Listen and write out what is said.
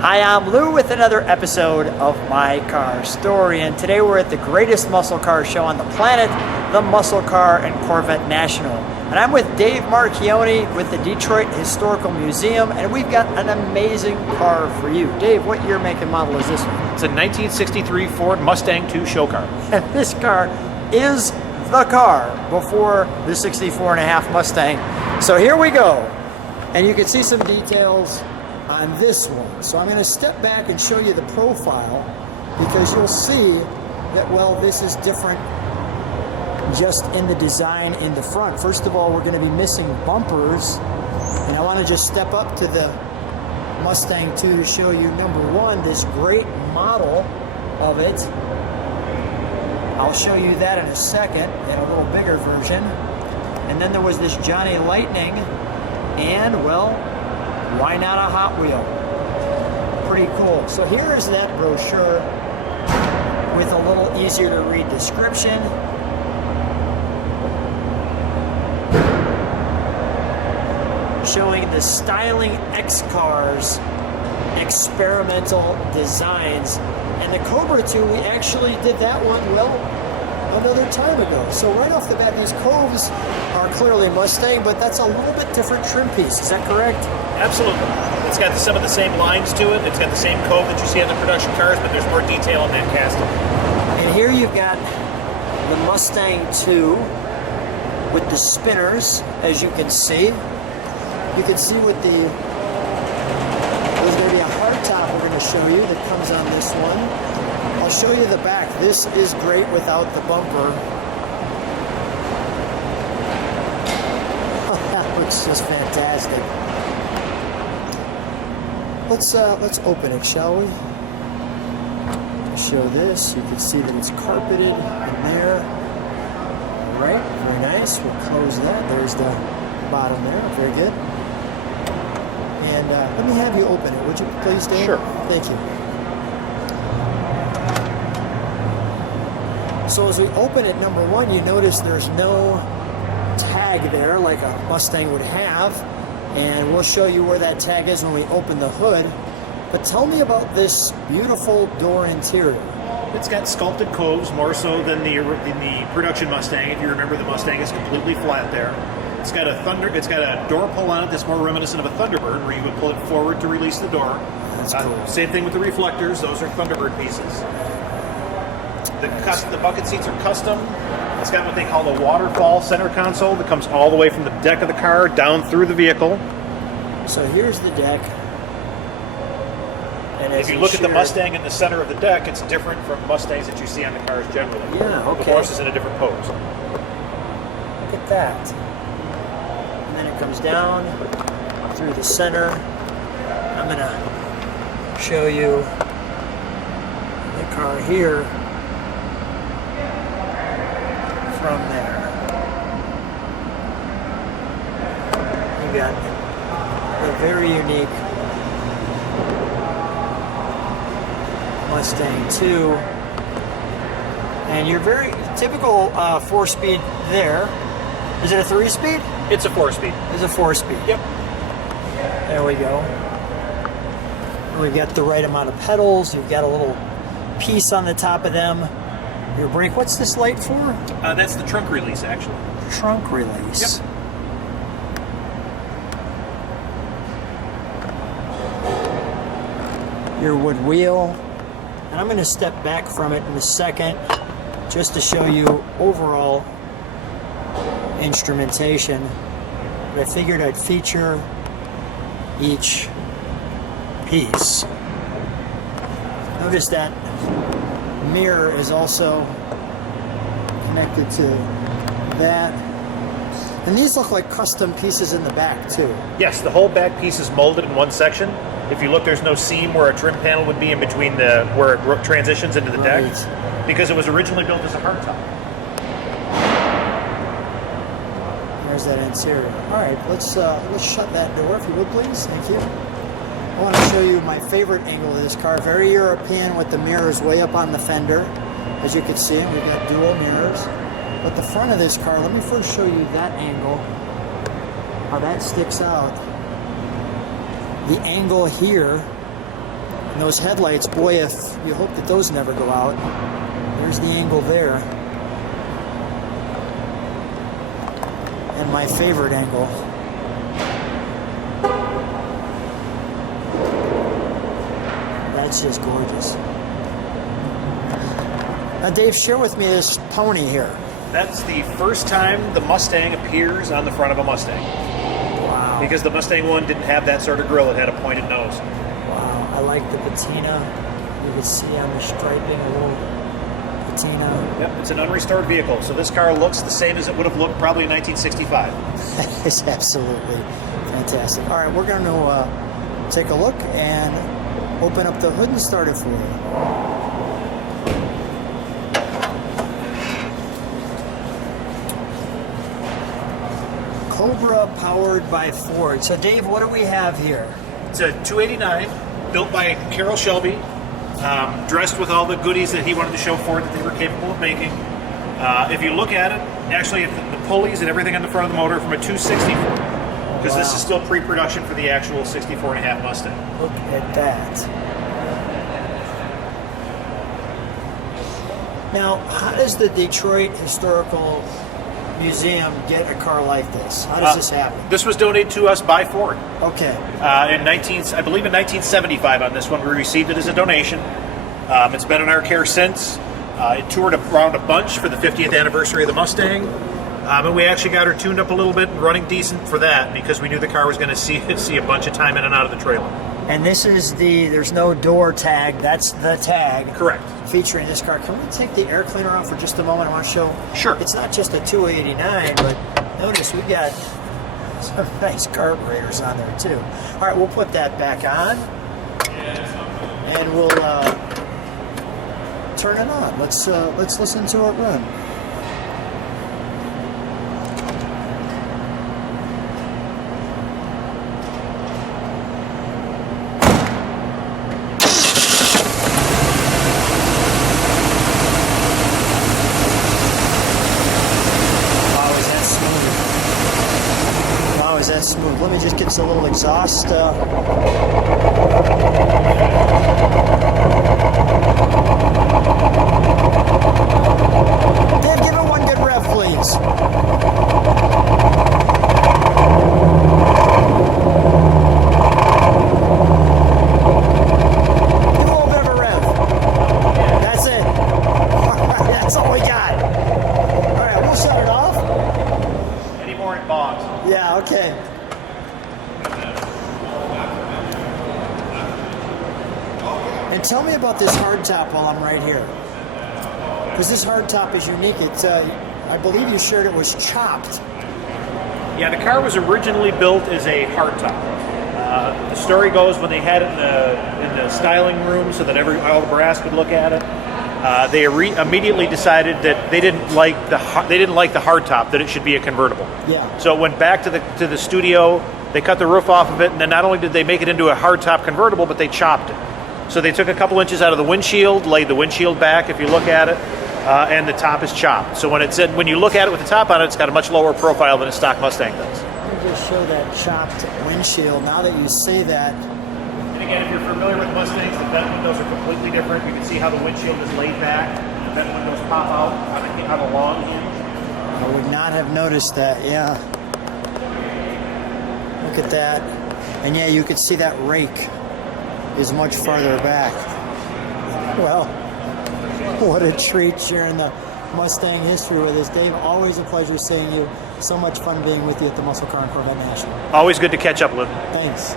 Hi, I'm Lou with another episode of My Car Story, and today we're at the greatest muscle car show on the planet, the Muscle Car and Corvette National. And I'm with Dave Marchione with the Detroit Historical Museum, and we've got an amazing car for you. Dave, what year, make, and model is this one? It's a 1963 Ford Mustang II show car. And this car is the car before the 64.5 Mustang. So here we go, and you can see some details on this one. So I'm going to step back and show you the profile, because you'll see that, well, this is different just in the design in the front. First of all, we're going to be missing bumpers, and I want to just step up to the Mustang 2 to show you, number one, this great model of it. I'll show you that in a second, in a little bigger version. And then there was this Johnny Lightning, and, well, why not a Hot Wheel? Pretty cool. So here is that brochure with a little easier to read description. Showing the Styling X Cars experimental designs. And the Cobra 2, we actually did that one, well, another time ago. So right off the bat, these Coves are clearly Mustang, but that's a little bit different trim piece. Is that correct? Absolutely. It's got some of the same lines to it. It's got the same cove that you see on the production cars, but there's more detail in that casting. And here you've got the Mustang 2 with the spinners, as you can see. You can see with the, there's going to be a hardtop we're going to show you that comes on this one. I'll show you the back. This is great without the bumper. That looks just fantastic. Let's open it, shall we? Show this. You can see that it's carpeted in there. All right, very nice. We'll close that. There's the bottom there. Very good. And let me have you open it, would you please, Dave? Sure. Thank you. So as we open it, number one, you notice there's no tag there like a Mustang would have. And we'll show you where that tag is when we open the hood. But tell me about this beautiful door interior. It's got sculpted coves more so than the production Mustang. If you remember, the Mustang is completely flat there. It's got a door pull on it that's more reminiscent of a Thunderbird, where you would pull it forward to release the door. That's cool. Same thing with the reflectors; those are Thunderbird pieces. The bucket seats are custom. It's got what they call the waterfall center console that comes all the way from the deck of the car down through the vehicle. So here's the deck. And if you look at the Mustang in the center of the deck, it's different from Mustangs that you see on the cars generally. Yeah, okay. The horse is in a different pose. Look at that. And then it comes down through the center. I'm going to show you the car here from there. You got a very unique Mustang 2, and your very typical 4-speed there. Is it a 3-speed? It's a 4-speed. It's a 4-speed. Yep. There we go. And we've got the right amount of pedals. You've got a little piece on the top of them. Your brake. What's this light for? That's the trunk release, actually. Trunk release. Yep. Your wood wheel. And I'm going to step back from it in a second just to show you overall instrumentation. But I figured I'd feature each piece. Notice that mirror is also connected to that. And these look like custom pieces in the back too. Yes, the whole back piece is molded in one section. If you look, there's no seam where a trim panel would be in between where it transitions into the deck, because it was originally built as a hardtop. There's that interior. All right, let's shut that door, if you would, please. Thank you. I want to show you my favorite angle of this car. Very European, with the mirrors way up on the fender. As you can see, we've got dual mirrors. But the front of this car, let me first show you that angle, how that sticks out. The angle here And those headlights, boy, if you hope that those never go out. There's the angle there. And my favorite angle. That's just gorgeous. Now, Dave, share with me this pony here. That's the first time the Mustang appears on the front of a Mustang. Wow. Because the Mustang one didn't have that sort of grille. It had a pointed nose. Wow. I like the patina. You can see on the striping a little patina. Yep, it's an unrestored vehicle. So this car looks the same as it would have looked probably in 1965. It's absolutely fantastic. All right, we're going to take a look and open up the hood and start it for you. Cobra powered by Ford. So Dave, what do we have here? It's a 289 built by Carroll Shelby, dressed with all the goodies that he wanted to show Ford that they were capable of making. If you look at it, actually the pulleys and everything on the front of the motor from a 260 because this is still pre-production for the actual 64.5 Mustang. Look at that. Now, how does the Detroit Historical Museum get a car like this? How does this happen? This was donated to us by Ford. Okay. I believe in 1975 on this one. We received it as a donation. It's been in our care since. It toured around a bunch for the 50th anniversary of the Mustang. And we actually got her tuned up a little bit and running decent for that because we knew the car was going to see a bunch of time in and out of the trailer. And this is there's no door tag, that's the tag. Correct. Featuring this car. Can we take the air cleaner off for just a moment? I want to show. Sure. It's not just a 289, but notice we got some nice carburetors on there too. All right, we'll put that back on. And we'll turn it on. Let's listen to it run. Is that smooth? Let me just get a little exhaust. Dave, give it one good rev, please. Give a little bit of a rev. That's it. All right, that's all we got. All right, we'll shut it off. Any more in box? Yeah, okay. And tell me about this hardtop while I'm right here. Because this hardtop is unique. It's, I believe you shared it was chopped. Yeah, the car was originally built as a hardtop. The story goes when they had it in the styling room so that all the brass could look at it. They immediately decided that they didn't like the hardtop, that it should be a convertible. Yeah. So it went back to the studio. They cut the roof off of it, and then not only did they make it into a hardtop convertible, but they chopped it. So they took a couple inches out of the windshield, laid the windshield back, if you look at it, and the top is chopped. So when you look at it with the top on it, it's got a much lower profile than a stock Mustang does. Let me just show that chopped windshield. Now that you say that. And again, if you're familiar with Mustangs, the vent windows are completely different. You can see how the windshield is laid back. The vent windows pop out on a long hinge. I would not have noticed that, yeah. Look at that. And yeah, you could see that rake is much farther back. Well, what a treat sharing the Mustang history with us. Dave, always a pleasure seeing you. So much fun being with you at the Muscle Car and Corvette National. Always good to catch up, Lou. Thanks.